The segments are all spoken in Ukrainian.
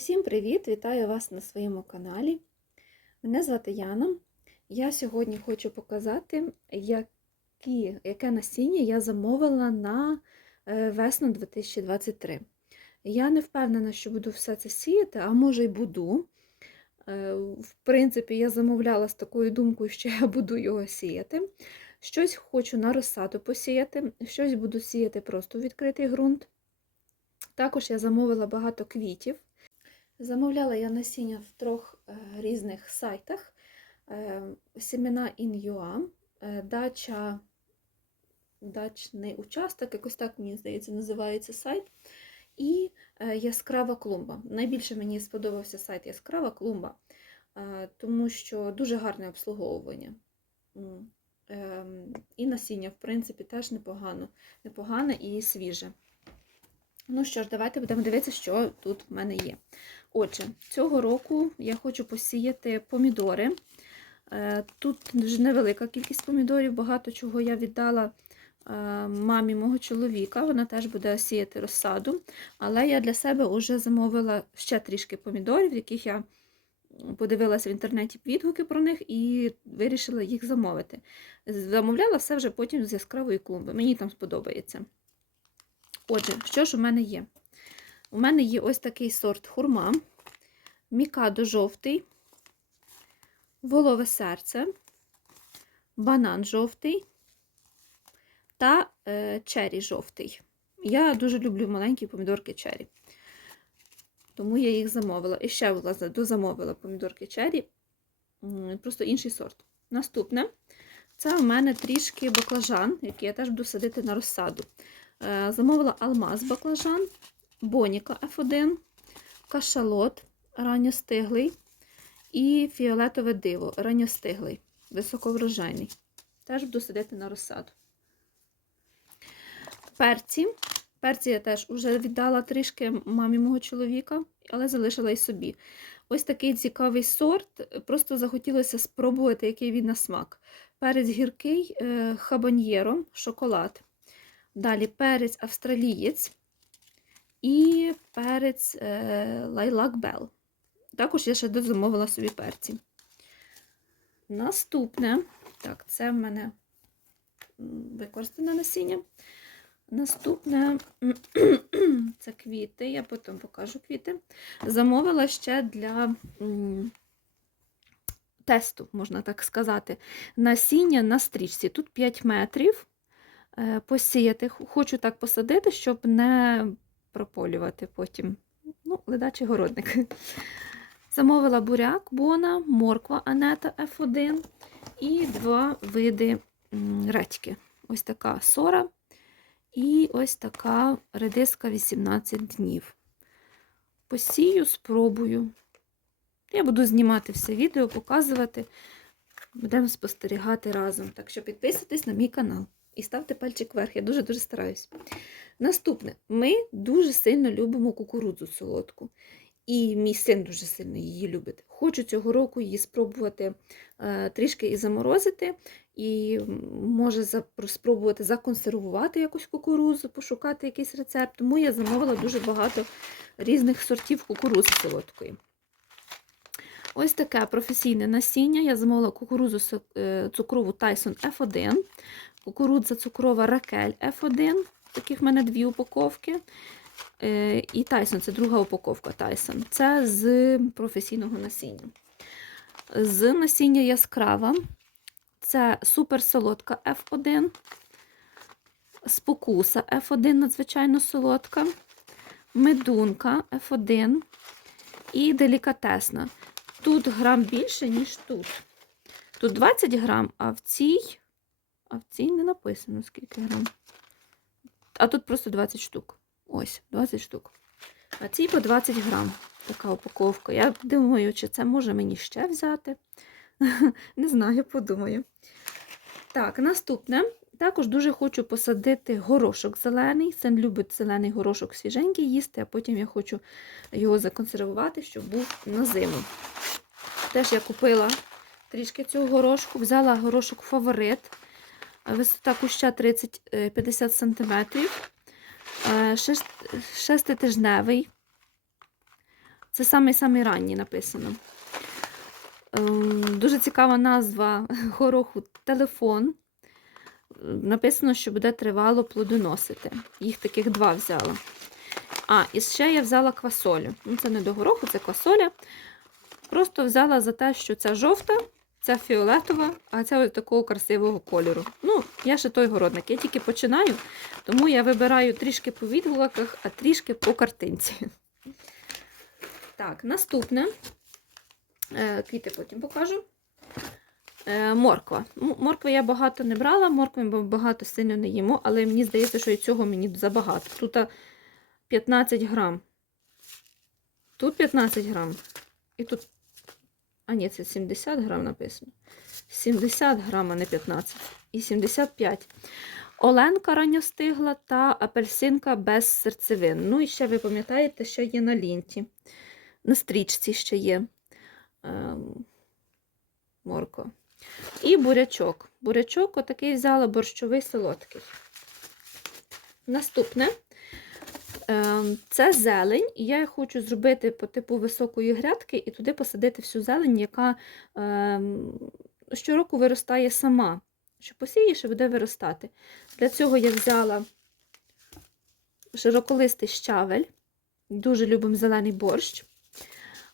Усім привіт! Вітаю вас на своєму каналі. Мене звати Яна. Я сьогодні хочу показати, які, яке насіння я замовила на е, весну 2023. Я не впевнена, що буду все це сіяти, а може й буду. Е, В принципі, я замовляла з такою думкою, що я буду його сіяти. Щось хочу на розсаду посіяти, щось буду сіяти просто в відкритий ґрунт. Також я замовила багато квітів. Замовляла я насіння в трьох е, різних сайтах: Е, Семена In.ua, е, дача, дачний участок, якось так, мені здається, називається сайт. І яскрава клумба. Найбільше мені сподобався сайт Яскрава клумба, тому що дуже гарне обслуговування. Ем, І насіння, в принципі, теж непогано, непогане і свіже. Ну що ж, давайте будемо дивитися, що тут в мене є. Отже, цього року я хочу посіяти помідори. Е, Тут невелика кількість помідорів, багато чого я віддала е, мамі мого чоловіка. Вона теж буде сіяти розсаду. Але я для себе вже замовила ще трішки помідорів, яких я подивилася в інтернеті відгуки про них і вирішила їх замовити. Замовляла все вже потім з яскравої клумби. Мені там сподобається. Отже, що ж у мене є? У мене є ось такий сорт хурма, мікадо жовтий, волове серце, банан жовтий та е, чері жовтий. Я дуже люблю маленькі помідорки чері. Тому я їх замовила. І ще власне, дозамовила помідорки чері, просто інший сорт. Наступне це у мене трішки баклажан, який я теж буду садити на розсаду. Е, Замовила алмаз баклажан, боніка F1, кашалот ранньостиглий і фіолетове диво ранньостиглий, високоврожайний. Теж буду садити на розсаду. Перці. Перці я теж вже віддала трішки мамі мого чоловіка, але залишила і собі. Ось такий цікавий сорт. Просто захотілося спробувати, який він на смак. Перець гіркий, е, хабаньєро, шоколад. Далі перець австралієць і перець е, лайлак Бел. Також я ще дозамовила собі перці. Наступне, так, це в мене використане насіння. Наступне це квіти, я потім покажу квіти. Замовила ще для тесту, можна так сказати, насіння на стрічці. Тут 5 метрів е, посіяти. Хочу так посадити, щоб не прополювати потім. Ну, ледачий городник. Замовила буряк, бона, морква анета F1 і два види редьки. Ось така сора і ось така редиска 18 днів. Посію, спробую. Я буду знімати все відео, показувати. Будемо спостерігати разом. Так що підписуйтесь на мій канал і ставте пальчик вверх, я дуже-дуже стараюсь. Наступне, ми дуже сильно любимо кукурудзу солодку. І мій син дуже сильно її любить. Хочу цього року її спробувати е, трішки і заморозити, і може спробувати законсервувати якусь кукурудзу, пошукати якийсь рецепт. Тому я замовила дуже багато різних сортів кукурудзи солодкої. Ось таке професійне насіння. Я замовила кукурудзу е, цукрову Tyson F1, кукурудза цукрова Ракель F1. Таких в мене дві упаковки. Е, І Tyson це друга упаковка Tyson. Це з професійного насіння. З насіння яскрава. Це суперсолодка F1, спокуса F1 надзвичайно солодка, медунка F1 і делікатесна. Тут грам більше, ніж тут. Тут 20 грам, а в цій, а в цій не написано, скільки грам. А тут просто 20 штук. Ось, 20 штук. А цій по 20 грам. Така упаковка. Я думаю, чи це може мені ще взяти. Не знаю, подумаю. Так, наступне. Також дуже хочу посадити горошок зелений. Син любить зелений горошок свіженький їсти, а потім я хочу його законсервувати, щоб був на зиму. Теж я купила трішки цього горошку, взяла горошок фаворит. Висота куща 30-50 см. Шеститижневий. Це самий-самий ранній написано. Ем, Дуже цікава назва гороху телефон. Написано, що буде тривало плодоносити. Їх таких два взяла. А, і ще я взяла квасолю. Ну, це не до гороху, це квасоля. Просто взяла за те, що ця жовта, ця фіолетова, а ця ось такого красивого кольору. Ну, я ще той городник. Я тільки починаю, тому я вибираю трішки по відгуках, а трішки по картинці. Так, наступне. Е, Квіти потім покажу. Е, Морква. Моркви я багато не брала, моркви багато сильно не їмо, але мені здається, що і цього мені забагато. Тут 15 грам. Тут 15 грам. І тут. А, ні, це 70 грам написано. 70 грам, а не 15. І 75. Оленка ранньостигла та апельсинка без серцевин. Ну і ще ви пам'ятаєте, що є на лінті. На стрічці ще є. Ем, морква. І бурячок. Бурячок отакий взяла борщовий солодкий. Наступне це зелень, і я хочу зробити по типу високої грядки і туди посадити всю зелень, яка ем, щороку виростає сама. Що посієш і буде виростати. Для цього я взяла широколистий щавель. Дуже любимо зелений борщ,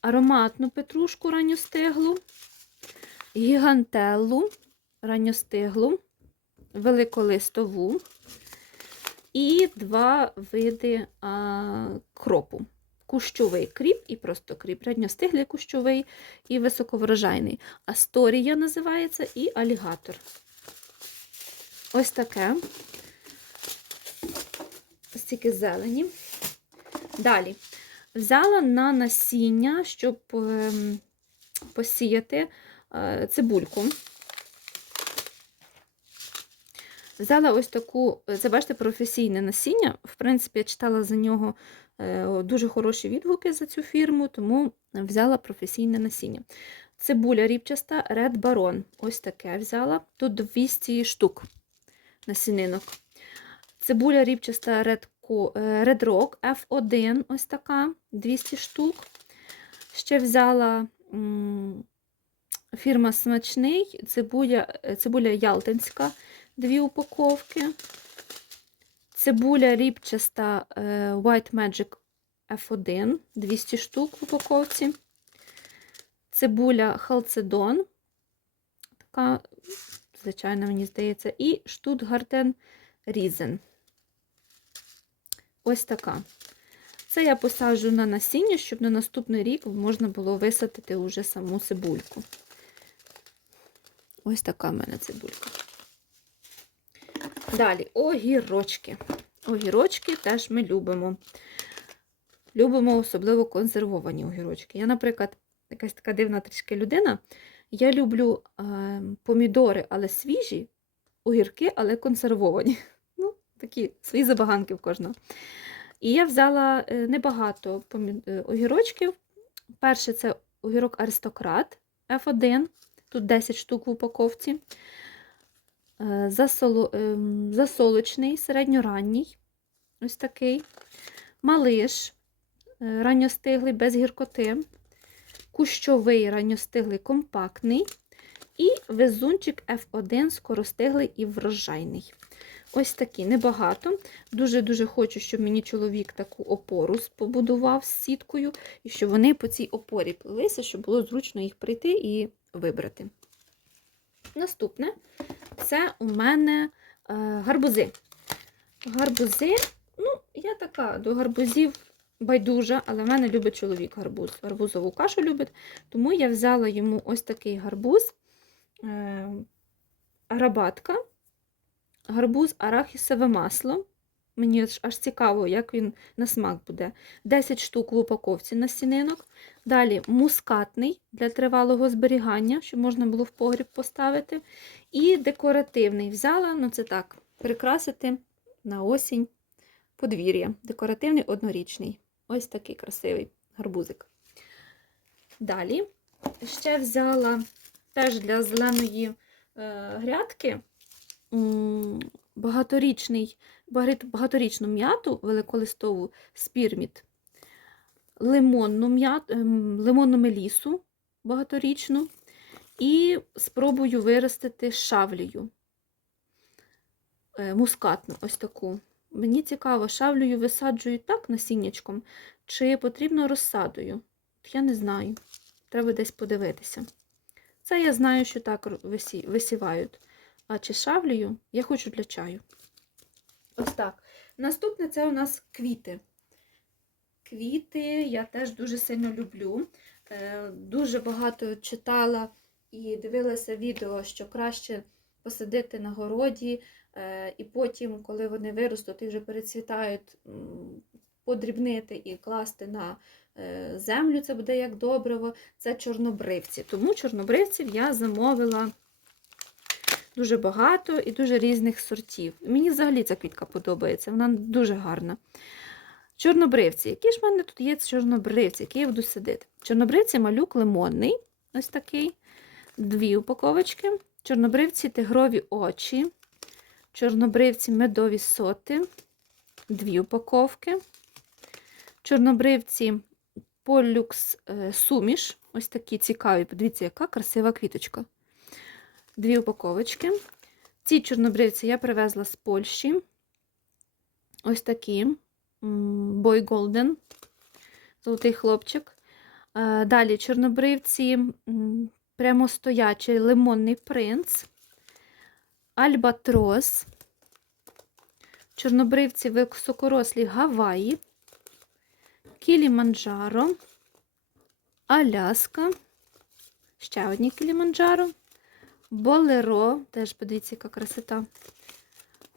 ароматну петрушку ранньостиглу, гігантеллу ранньостиглу, великолистову і два види а, кропу. Кущовий кріп і просто кріп. Ранньостиглий кущовий і високоврожайний. Асторія називається і алігатор. Ось таке. Стільки зелені. Далі. Взяла на насіння, щоб ем, посіяти е, цибульку. Взяла ось таку, це бачите, професійне насіння. В принципі, я читала за нього е, дуже хороші відгуки за цю фірму, тому взяла професійне насіння. Цибуля ріпчаста Red Baron. Ось таке взяла. Тут 200 штук насінинок. Цибуля ріпчаста Red, е, Red Rock F1, ось така, 200 штук. Ще взяла фірма Смачний, цибуля, е, цибуля Ялтинська, дві упаковки. Цибуля ріпчаста е, White Magic F1, 200 штук в упаковці. Цибуля Халцедон, така, звичайно, мені здається, і Штутгартен Різен. Ось така. Це я посаджу на насіння, щоб на наступний рік можна було висадити уже саму цибульку. Ось така в мене цибулька. Далі огірочки. Огірочки теж ми любимо. Любимо особливо консервовані огірочки. Я, наприклад, якась така дивна трішки людина. Я люблю е, помідори, але свіжі, огірки, але консервовані. Ну, такі свої забаганки в кожного. І я взяла е, небагато е, огірочків. Перший це огірок Аристократ F1, тут 10 штук в упаковці. Е, Засоло, ем, засолочний, середньоранній, ось такий. Малиш, е, ранньостиглий, без гіркоти. Кущовий ранньостиглий, компактний. І везунчик F1 скоростиглий і врожайний. Ось такі, небагато. Дуже-дуже хочу, щоб мені чоловік таку опору побудував з сіткою, і щоб вони по цій опорі плелися, щоб було зручно їх прийти і вибрати. Наступне це у мене е, гарбузи. Гарбузи, ну, я така до гарбузів байдужа, але в мене любить чоловік гарбуз. Гарбузову кашу любить, тому я взяла йому ось такий гарбуз, е, арабатка, гарбуз арахісове масло. Мені аж- цікаво, як він на смак буде. 10 штук в упаковці насінинок. Далі мускатний для тривалого зберігання, щоб можна було в погріб поставити. І декоративний взяла, ну це так, прикрасити на осінь подвір'я. Декоративний однорічний. Ось такий красивий гарбузик. Далі ще взяла теж для зеленої е, грядки багаторічний, багаторічну м'яту великолистову спірміт. лимонну, м'я... ем, лимонну мелісу багаторічну і спробую виростити шавлію е, мускатну, ось таку. Мені цікаво, шавлею висаджую так насіннячком, чи потрібно розсадою. Я не знаю. Треба десь подивитися. Це я знаю, що так висі... висівають. А чи шавлею я хочу для чаю. Ось так. Наступне це у нас квіти. Квіти я теж дуже сильно люблю. Е, Дуже багато читала і дивилася відео, що краще посадити на городі, е, і потім, коли вони виростуть і вже перецвітають, подрібнити і класти на е, землю, це буде як добриво, це чорнобривці. Тому чорнобривців я замовила дуже багато і дуже різних сортів. Мені взагалі ця квітка подобається, вона дуже гарна. Чорнобривці. Які ж в мене тут є чорнобривці, які я буду садити? Чорнобривці малюк лимонний, ось такий, дві упаковочки. Чорнобривці тигрові очі, чорнобривці медові соти, дві упаковки. Чорнобривці полюкс е, суміш, ось такі цікаві. Подивіться, яка красива квіточка. Дві упаковочки. Ці чорнобривці я привезла з Польщі. Ось такі. Бой Голден, золотий хлопчик. Е, Далі чорнобривці, прямостоячий лимонний принц, Альбатрос, чорнобривці високорослі Гаваї, Кіліманджаро, Аляска, ще одні Кіліманджаро, Болеро, теж подивіться, яка красота.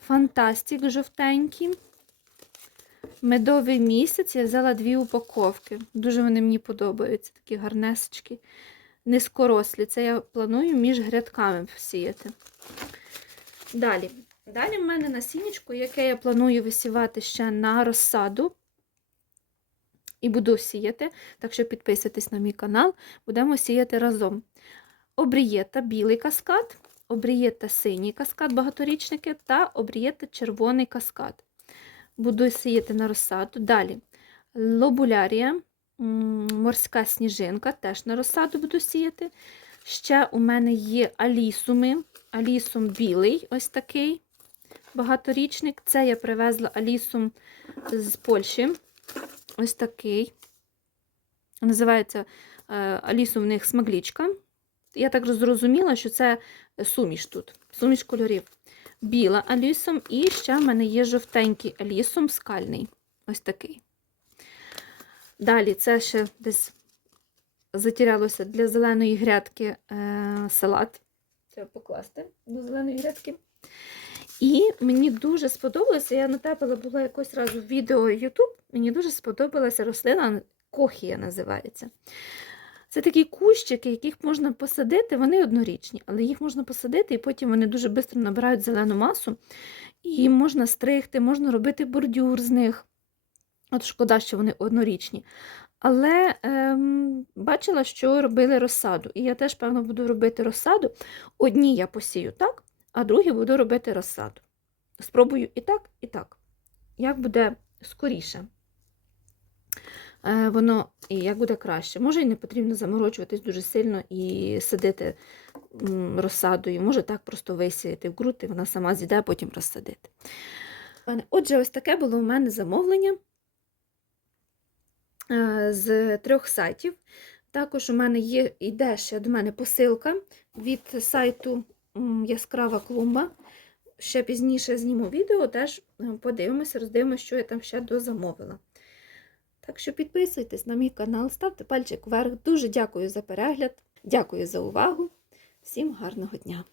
Фантастик жовтенький. Медовий місяць я взяла дві упаковки. Дуже вони мені подобаються, такі гарнесечки. Низькорослі. Це я планую між грядками всіяти. Далі. Далі в мене насіннячко, яке я планую висівати ще на розсаду. І буду сіяти. Так що підписуйтесь на мій канал, будемо сіяти разом. Обрієта білий каскад, обрієта синій каскад, багаторічники, та обрієта червоний каскад буду сіяти на розсаду. Далі лобулярія, морська сніжинка, теж на розсаду буду сіяти. Ще у мене є алісуми, алісум білий, ось такий багаторічник. Це я привезла алісум з Польщі. Ось такий. Називається е, алісум в них смаглічка. Я так зрозуміла, що це суміш тут, суміш кольорів біла алісом, і ще в мене є жовтенький алісом скальний. Ось такий. Далі це ще десь затірялося для зеленої грядки е, салат. Треба покласти до зеленої грядки. І мені дуже сподобалося, я натепила була якось разу відео YouTube, мені дуже сподобалася рослина кохія називається. Це такі кущики, яких можна посадити, вони однорічні, але їх можна посадити, і потім вони дуже швидко набирають зелену масу. І можна стригти, можна робити бордюр з них. От шкода, що вони однорічні. Але ем, бачила, що робили розсаду. І я теж, певно, буду робити розсаду. Одні я посію так, а другі буду робити розсаду. Спробую і так, і так. Як буде скоріше воно і як буде краще. Може, і не потрібно заморочуватись дуже сильно і садити розсадою. Може так просто висіяти в ґрунт, і вона сама зійде, а потім розсадити. Отже, ось таке було у мене замовлення з трьох сайтів. Також у мене є, йде ще до мене посилка від сайту Яскрава клумба. Ще пізніше зніму відео, теж подивимося, роздивимося, що я там ще дозамовила. Так що підписуйтесь на мій канал, ставте пальчик вверх. Дуже дякую за перегляд, дякую за увагу. Всім гарного дня!